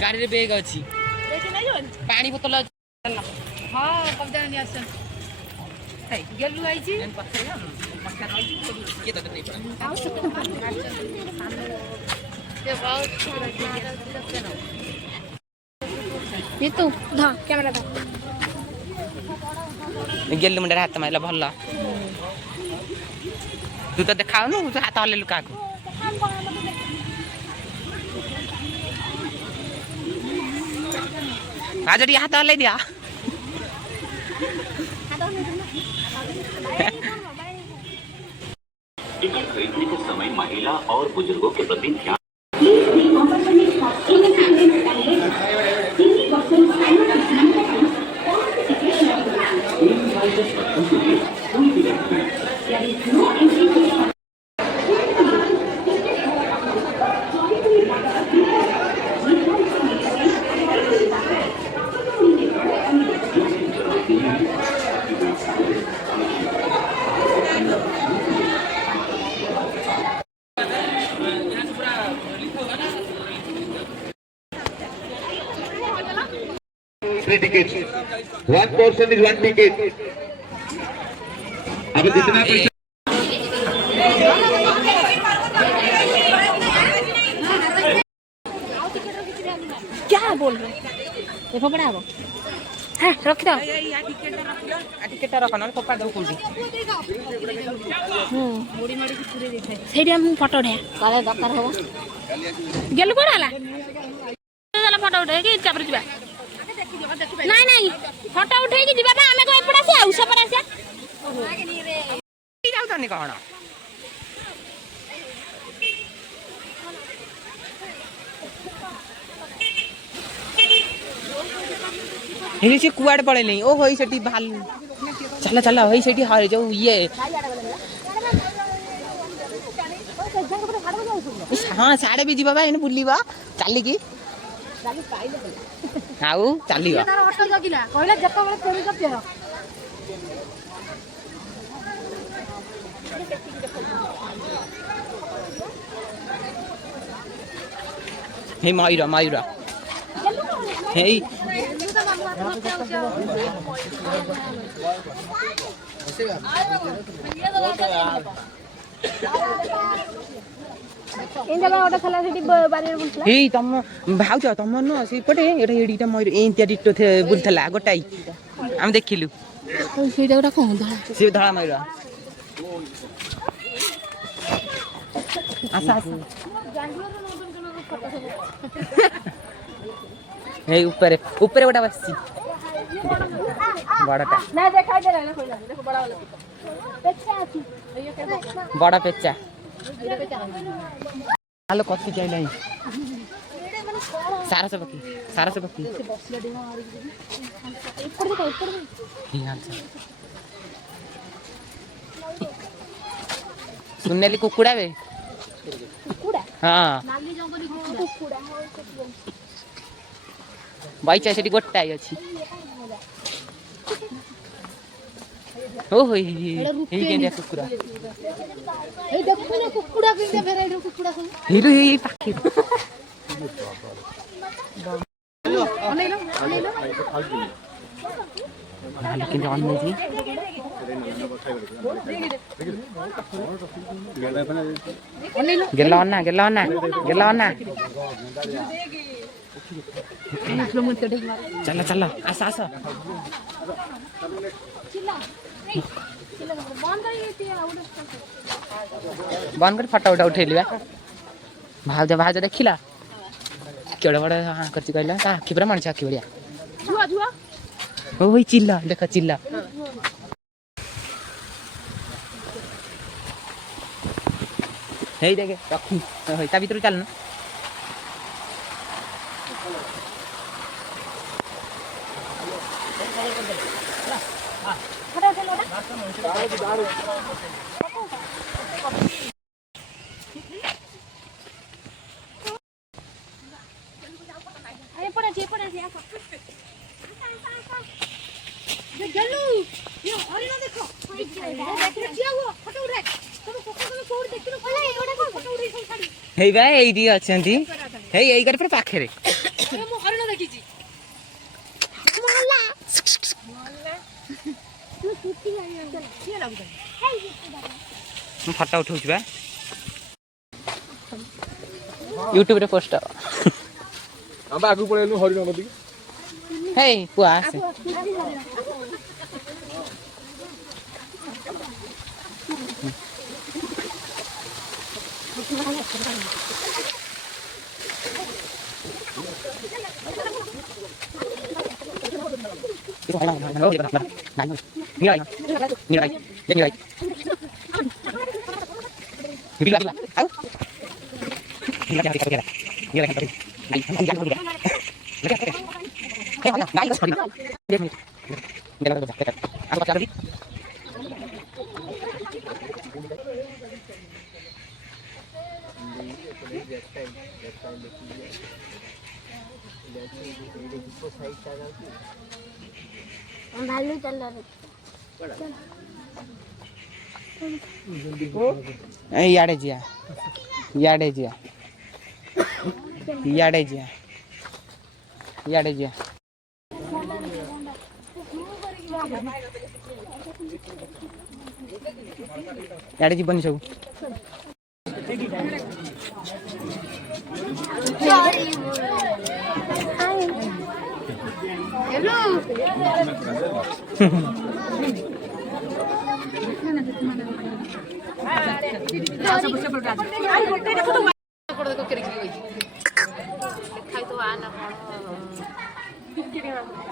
गाड़ी बेग अच्छी पानी बोतल हाँ गेलु आइची तू धा कैमरा धा गेलु मुंडे हाथ मारला भल तू तो देखाउनु हाथ हलेलु काकू आज हाथ हल्लै दिया टिकट खरीदने के समय महिला और बुजुर्गों के प्रति ध्यान Three tickets. One person is one ticket. अब जितना पैसा क्या बोल रहे देखो बड़ा है हाँ रख दो टिकेट रख ना पप्पा दो कोठी मुड़ी मुड़ी की पूरे दिखाई सेठी हम फोटो उठा काले दरकार हो गेलु कोन हला चला फोटो उठे कि चापर जिबा नहीं नहीं फोटो उठे कि जिबा बा हमें को एपड़ा से आउ सपरा से जाउ तनी कोन हे से कुआड़ पड़े नहीं ओ होई सेठी भाल चला चला होई सेठी हारे जाऊ ये हाँ साड़े भी जीवा इन बुलीवा चली की आउ चलीवा तार ऑटो जगिला कहले जत्ता बेले चोरी कर पेरो हे मायूरा मायूरा हे इंदला ऑटो खला सेठी बारी बुलला हे तम भाउज तम न से पटे एटा एडीटा मयूर एंतिया डिटो थे बुलथला गोटाई हम देखिलु सेटा गोटा कोन धला से धळा मयूरा आसा आसा हे ऊपर ऊपर गोटा बससी बड़ाटा ना दिखाई दे रहा है कोई देखो बड़ा वाला पेचा अछि बड़ा पेचा हेलो कथि जाइलाई सारा से बकी ऊपर देखो हाल सुननेली कुकुड़ा बे कुकुड़ा हां नाली जंगली कुकुड़ा भाई चाहे सेठी गोटाई अछि ओ होई हे केंदिया कुकुड़ा ए देखो ना कुकुड़ा केंदिया भेराइटी कुकुड़ा सब हिरो हे पाखे अनेलो हाले केंदिया अन्ने जी गेला अन्ना चला चला आसा आसा बंद कर फटा उठा उठेली भाज देखिला केड़ बड़ हाँ कर कहला आखि पूरा मଣିଷ आखि बढ़िया ओ भाई चिल्ला देखा चिल्ला हे देखे रखी ता भीतर चल ना ହେଇ ବା ଏଇଠି ଅଛନ୍ତି ହେଇ ଏଇ କରି ପୁରା ପାଖରେ ମୁଁ ଫଟୋ ଉଠଉଛି ବା ୟୁଟ୍ୟୁବରେ ପୋଷ୍ଟ ଆମେ ଆଗକୁ ପଳେଇଲୁ ହରିଣ କତିକି ହେଇ ପୁଅ ଆସେ भालू चल रहा इयाड़े जिया इयाड़े जिया इयाड़े जिया इयाड़े जिया इयाड़े जीवन सब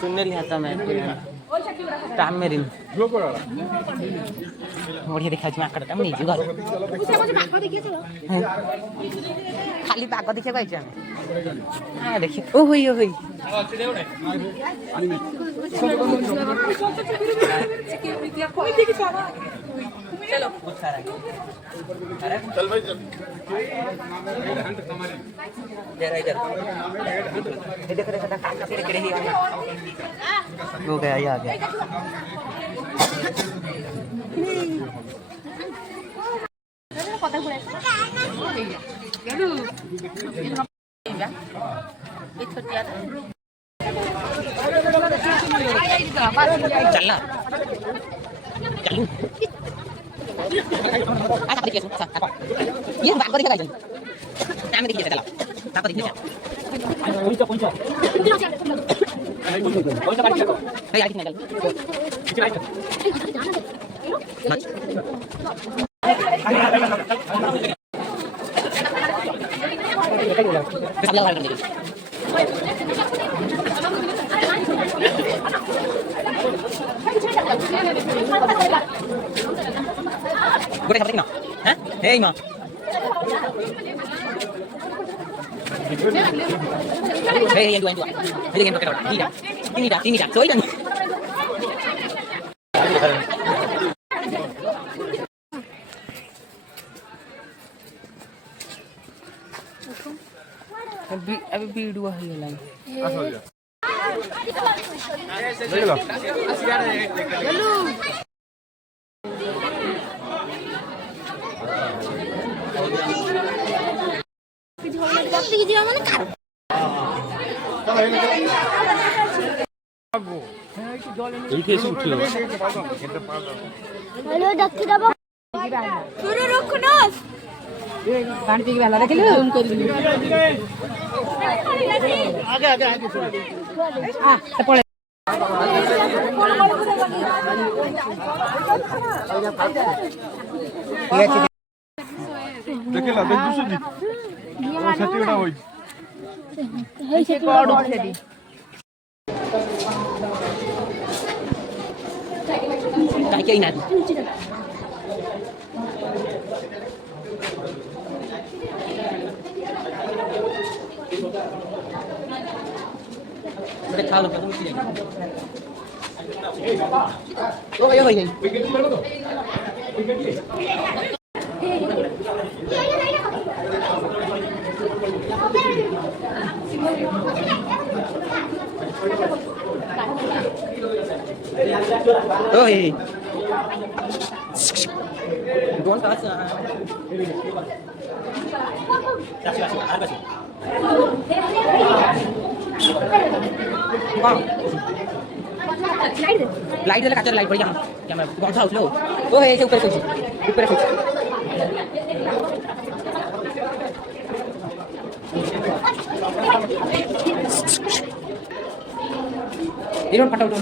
सुनने लिया था मैं टाइम मेरी बढ़िया देखा माकड़ टाइम नहीं घर खाली पाग देखा पाइछ हाँ देखिए ओ होई चलो चल भाई इधर इधर ये देख रहे काका तेरे केड़े ही हो गया ये आ गया पता गुड़ा गलू ये छोटिया चल ना चल आ देखिए ये बात को देखा टाइम देखिए चला ताको देखिए कोई नहीं यार कितना चल गोटे खबर ना हैं हे मां हे ये दो ये गेम पकड़ तीन सोई ना अभी वीडियो है ये लाइन देख लो देखिला देख दुसरी छाती उडा होई हे से कोड छेदी काय के ना देखा लो कौन सी है ओ भाई ओए दोन तास लाइट दिला काचर लाइट बढ़िया क्या मैं कौन सा हाउस लो वो है ऐसे ऊपर से ये रोड फटा उठो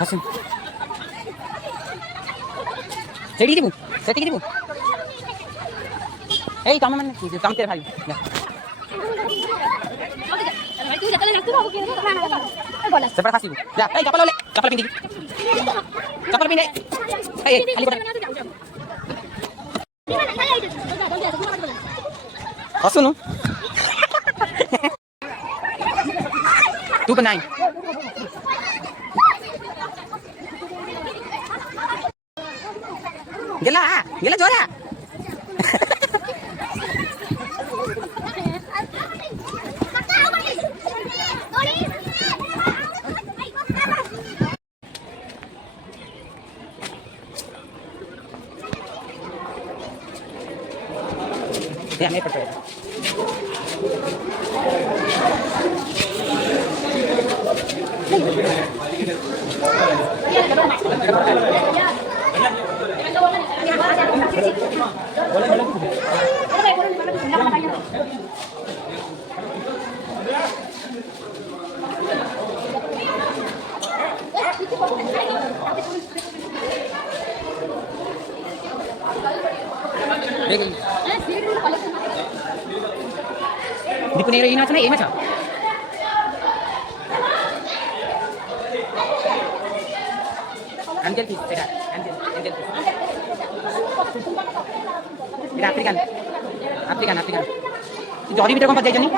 हसन सेठी दीबू सेठी दीबू ए काम मन काम तेरे भाई सेपरा खासी जा ए चप्पल ले चप्पल पिंदी चप्पल पिंदे ए खाली बता हसनु तू बनाई गेला गेला जोरा ya me percaya di punira ini macam ini macam Angel sih, tidak Angel tidak Afrikan jadi video kau pakai jadi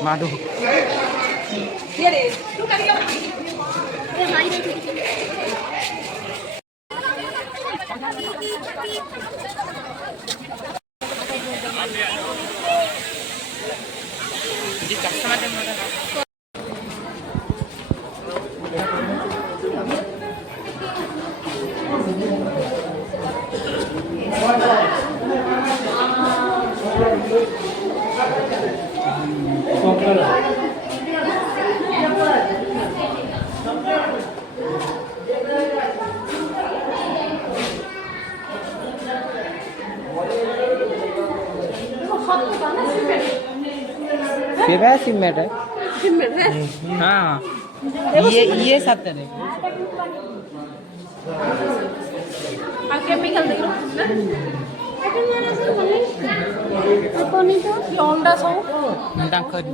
Madu. Dia deh. Lu kali ya. Jadi customer yang mana? Favourite cement है हाँ ये सब तरह chemical देख लो कोनी तो Honda सो दाखल